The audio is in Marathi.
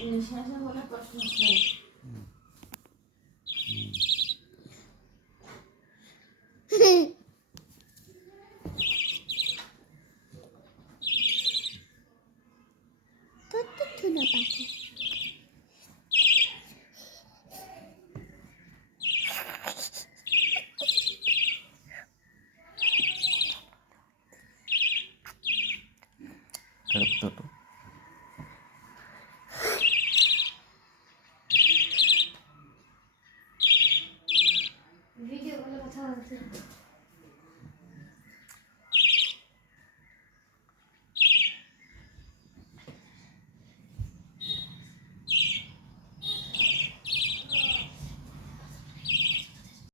শেষে বলে প্রশ্ন আছে। ধুলো পাখি Ada betul tuh.